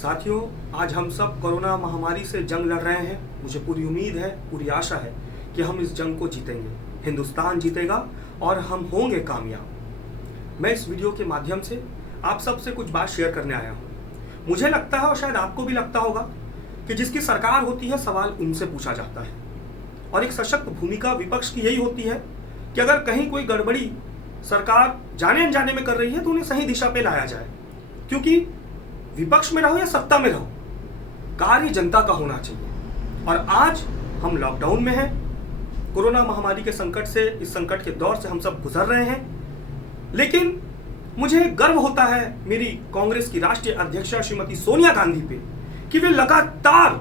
साथियों, आज हम सब कोरोना महामारी से जंग लड़ रहे हैं। मुझे पूरी उम्मीद है, पूरी आशा है कि हम इस जंग को जीतेंगे। हिंदुस्तान जीतेगा और हम होंगे कामयाब। मैं इस वीडियो के माध्यम से आप सबसे कुछ बात शेयर करने आया हूँ। मुझे लगता है और शायद आपको भी लगता होगा कि जिसकी सरकार होती है सवाल उनसे पूछा जाता है, और एक सशक्त भूमिका विपक्ष की यही होती है कि अगर कहीं कोई गड़बड़ी सरकार जाने अनजाने में कर रही है तो उन्हें सही दिशा पे लाया जाए। क्योंकि विपक्ष में रहो या सत्ता में रहो, कार्य जनता का होना चाहिए। और आज हम लॉकडाउन में हैं, कोरोना महामारी के संकट से, इस संकट के दौर से हम सब गुजर रहे हैं। लेकिन मुझे गर्व होता है मेरी कांग्रेस की राष्ट्रीय अध्यक्षा श्रीमती सोनिया गांधी पे कि वे लगातार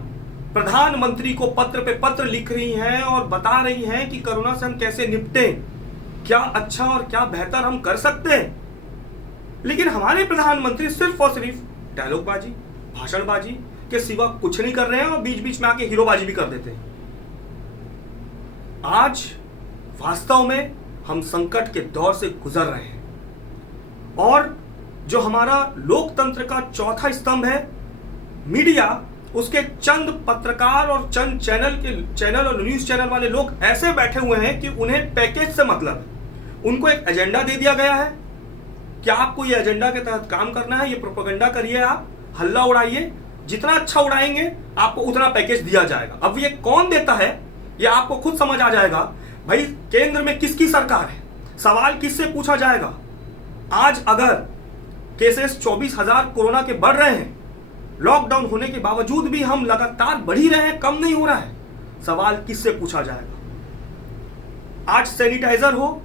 प्रधानमंत्री को पत्र पे पत्र लिख रही हैं और बता रही हैं कि कोरोना से हम कैसे निपटें, क्या अच्छा और क्या बेहतर हम कर सकते हैं। लेकिन हमारे प्रधानमंत्री सिर्फ और सिर्फ डायलॉगबाजी, भाषणबाजी के सिवा कुछ नहीं कर रहे हैं और बीच बीच में आके हीरोबाजी भी कर देते हैं। आज वास्तव में हम संकट के दौर से गुजर रहे हैं और जो हमारा लोकतंत्र का चौथा स्तंभ है मीडिया, उसके चंद पत्रकार और चंद चैनल और न्यूज चैनल वाले लोग ऐसे बैठे हुए हैं कि उन्हें पैकेज से मतलब है। उनको एक एजेंडा दे दिया गया है कि आपको ये एजेंडा के तहत काम करना है, ये प्रोपेगेंडा करिए, आप हल्ला उड़ाइए, जितना अच्छा उड़ाएंगे आपको उतना पैकेज दिया जाएगा। अब ये कौन देता है ये आपको खुद समझ आ जाएगा। भाई, केंद्र में किसकी सरकार है, सवाल किससे पूछा जाएगा। आज अगर केसेस 24,000 कोरोना के बढ़ रहे हैं, लॉकडाउन होने के बावजूद भी हम लगातार बढ़ ही रहे हैं, कम नहीं हो रहा है, सवाल किससे पूछा जाएगा। आज सैनिटाइजर हो,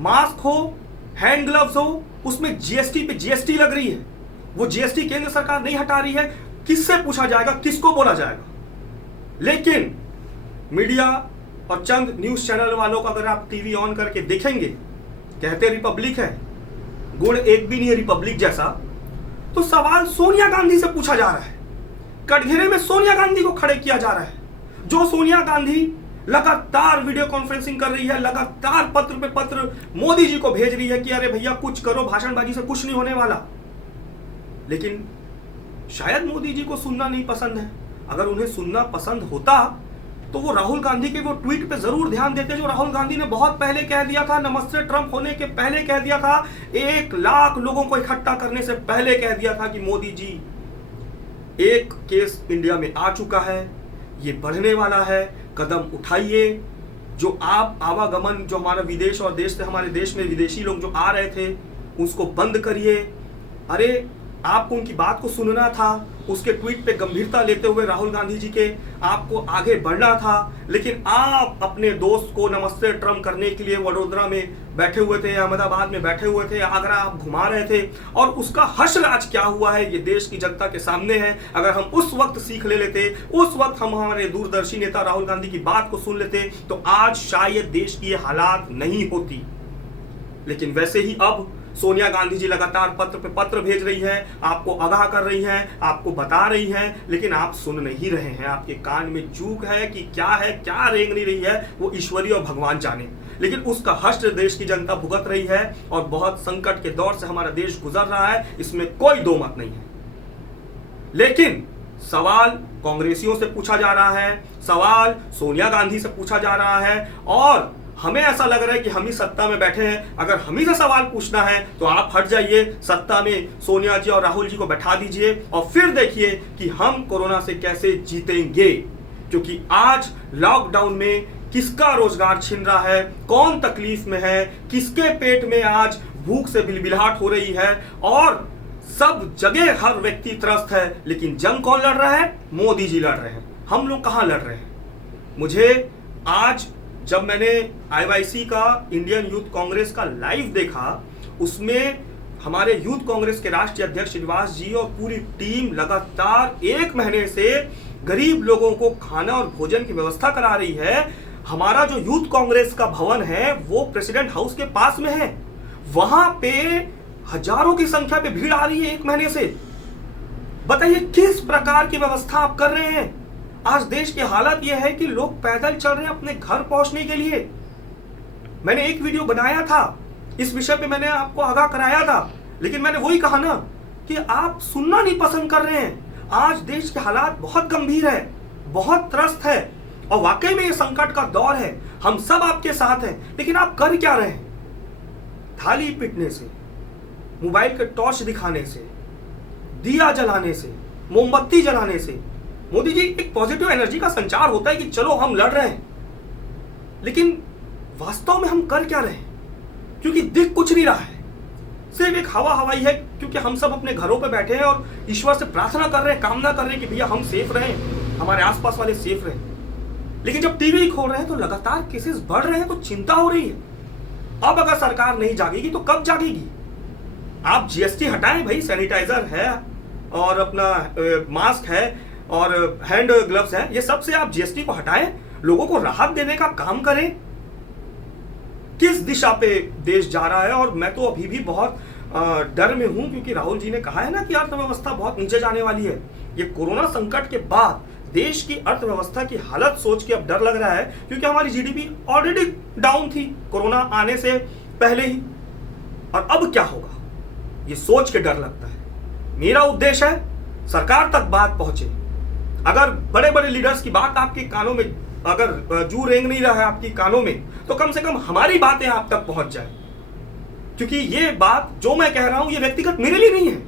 मास्क हो, हैंड ग्लव्स हो, उसमें जीएसटी पे जीएसटी लग रही है, वो जीएसटी केंद्र सरकार नहीं हटा रही है, किससे पूछा जाएगा, किसको बोला जाएगा। लेकिन मीडिया और चंद न्यूज चैनल वालों का अगर आप टीवी ऑन करके देखेंगे, कहते रिपब्लिक है, गुण एक भी नहीं है रिपब्लिक जैसा, तो सवाल सोनिया गांधी से पूछा जा रहा है। कटघरे में सोनिया गांधी को खड़े किया जा रहा है। जो सोनिया गांधी लगातार वीडियो कॉन्फ्रेंसिंग कर रही है, लगातार पत्र पे पत्र मोदी जी को भेज रही है कि अरे भैया कुछ करो, भाषणबाजी से कुछ नहीं होने वाला। लेकिन शायद मोदी जी को सुनना नहीं पसंद है। अगर उन्हें सुनना पसंद होता तो वो राहुल गांधी के वो ट्वीट पे जरूर ध्यान देते जो राहुल गांधी ने बहुत पहले कह दिया था, नमस्ते ट्रंप होने के पहले कह दिया था, 1 लाख लोगों को इकट्ठा करने से पहले कह दिया था कि मोदी जी, एक केस इंडिया में आ चुका है, ये बढ़ने वाला है, कदम उठाइए। जो आप आवागमन, जो हमारा विदेश और देश से हमारे देश में विदेशी लोग जो आ रहे थे उसको बंद करिए। अरे आपको उनकी बात को सुनना था, उसके ट्वीट पे गंभीरता लेते हुए राहुल गांधी जी के आपको आगे बढ़ना था। लेकिन आप अपने दोस्त को नमस्ते ट्रम्प करने के लिए वडोदरा में बैठे हुए थे, अहमदाबाद में बैठे हुए थे, आगरा आप घुमा रहे थे, और उसका हश्र आज क्या हुआ है ये देश की जनता के सामने है। अगर हम उस वक्त सीख ले लेते, उस वक्त हम हमारे दूरदर्शी नेता राहुल गांधी की बात को सुन लेते, तो आज शायद देश की ये हालात नहीं होती। लेकिन वैसे ही अब सोनिया गांधी जी लगातार पत्र पे पत्र भेज रही है, आपको आगाह कर रही हैं, आपको बता रही हैं, लेकिन आप सुन नहीं रहे हैं। आपके कान में जूक है कि क्या रेंग नहीं रही है, वो ईश्वरी और भगवान जाने। लेकिन उसका हश्र देश की जनता भुगत रही है और बहुत संकट के दौर से हमारा देश गुजर रहा है, इसमें कोई दो मत नहीं है। लेकिन सवाल कांग्रेसियों से पूछा जा रहा है, सवाल सोनिया गांधी से पूछा जा रहा है, और हमें ऐसा लग रहा है कि हम ही सत्ता में बैठे हैं। अगर हम ही से सवाल पूछना है तो आप हट जाइए, सत्ता में सोनिया जी और राहुल जी को बैठा दीजिए और फिर देखिए कि हम कोरोना से कैसे जीतेंगे। क्योंकि आज लॉकडाउन में किसका रोजगार छिन रहा है, कौन तकलीफ में है, किसके पेट में आज भूख से बिलबिलाहट हो रही है, और सब जगह हर व्यक्ति त्रस्त है। लेकिन जंग कौन लड़ रहा है? मोदी जी लड़ रहे हैं। हम लोग कहां लड़ रहे हैं? मुझे आज जब मैंने आईवाईसी का, इंडियन यूथ कांग्रेस का लाइव देखा, उसमें हमारे यूथ कांग्रेस के राष्ट्रीय अध्यक्ष श्रीनिवास जी और पूरी टीम लगातार 1 महीने से गरीब लोगों को खाना और भोजन की व्यवस्था करा रही है। हमारा जो यूथ कांग्रेस का भवन है वो प्रेसिडेंट हाउस के पास में है, वहां पे हजारों की संख्या पे भीड़ आ रही है 1 महीने से। बताइए किस प्रकार की व्यवस्था आप कर रहे हैं। आज देश की हालत यह है कि लोग पैदल चल रहे हैं अपने घर पहुंचने के लिए। मैंने एक वीडियो बनाया था, इस विषय पे मैंने आपको आगाह कराया था, लेकिन मैंने वही कहा ना कि आप सुनना नहीं पसंद कर रहे हैं। आज देश के हालात बहुत गंभीर है, बहुत त्रस्त है और वाकई में ये संकट का दौर है। हम सब आपके साथ हैं, लेकिन आप कर क्या रहे हैं? थाली पीटने से, मोबाइल के टॉर्च दिखाने से, दिया जलाने से, मोमबत्ती जलाने से मोदी जी एक पॉजिटिव एनर्जी का संचार होता है कि चलो हम लड़ रहे हैं, लेकिन वास्तव में हम कर क्या रहे हैं? क्योंकि दिख कुछ नहीं रहा है, सिर्फ एक हवा हवाई है, क्योंकि हम सब अपने घरों पे बैठे हैं और ईश्वर से प्रार्थना कर रहे हैं, कामना कर रहे हैं कि भैया हम सेफ रहें, हमारे आसपास वाले सेफ रहें। लेकिन जब टीवी खोल रहे हैं तो लगातार केसेस बढ़ रहे हैं, तो चिंता हो रही है। अब अगर सरकार नहीं जागेगी तो कब जागेगी? आप जीएसटी हटाएं भाई, सैनिटाइजर है और अपना मास्क है और हैंड ग्लव्स है, ये सब से आप जीएसटी को हटाएं, लोगों को राहत देने का काम करें। किस दिशा पे देश जा रहा है? और मैं तो अभी भी बहुत डर में हूं, क्योंकि राहुल जी ने कहा है ना कि अर्थव्यवस्था बहुत नीचे जाने वाली है। ये कोरोना संकट के बाद देश की अर्थव्यवस्था की हालत सोच के अब डर लग रहा है, क्योंकि हमारी जीडीपी ऑलरेडी डाउन थी कोरोना आने से पहले ही, और अब क्या होगा ये सोच के डर लगता है। मेरा उद्देश्य है सरकार तक बात पहुंचे। अगर बड़े बड़े लीडर्स की बात आपके कानों में, अगर जू रेंग नहीं रहा है आपकी कानों में, तो कम से कम हमारी बातें आप तक पहुंच जाए, क्योंकि ये बात जो मैं कह रहा हूं ये व्यक्तिगत मेरे लिए नहीं है,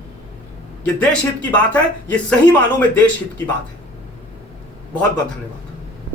ये देश हित की बात है, ये सही मानों में देश हित की बात है। बहुत बहुत धन्यवाद।